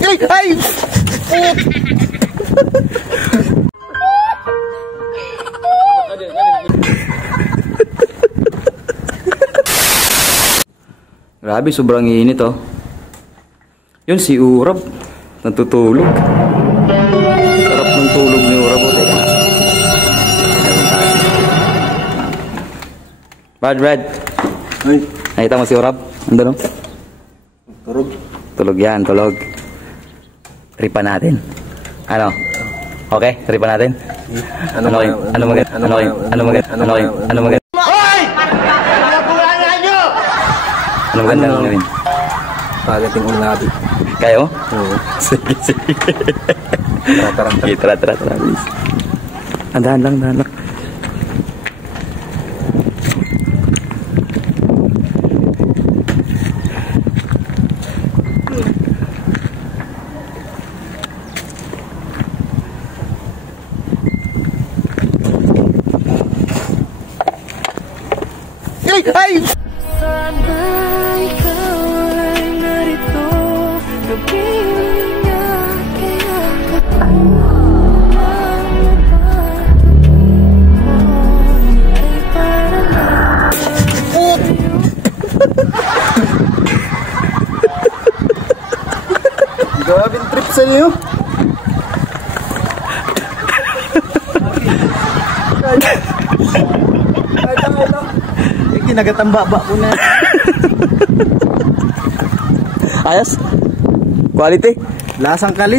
Ay! Ay! Grabe, sobrang init oh. Yun si Urab, natutulog. Sarap ng tulog ni Urab oh. Brad. Ay. Nakita mo si Urab? Andun oh. Tulog. Tulog yan, tulog. Tripan natin. Ano? Okay, tripan natin. Ano maganda? Ano maganda ang gawin? Pagating ang labi. Kayo? Oo. Sige. Tara. Tara. Dahan lang. Ay! Sana ikaw ay narito, kapiling niya, kaya katulad ng pag-ibig mo ay parang Gawin trip sa iyo. Kinagatambaba ko na. Ayos? Quality? Lasang kali.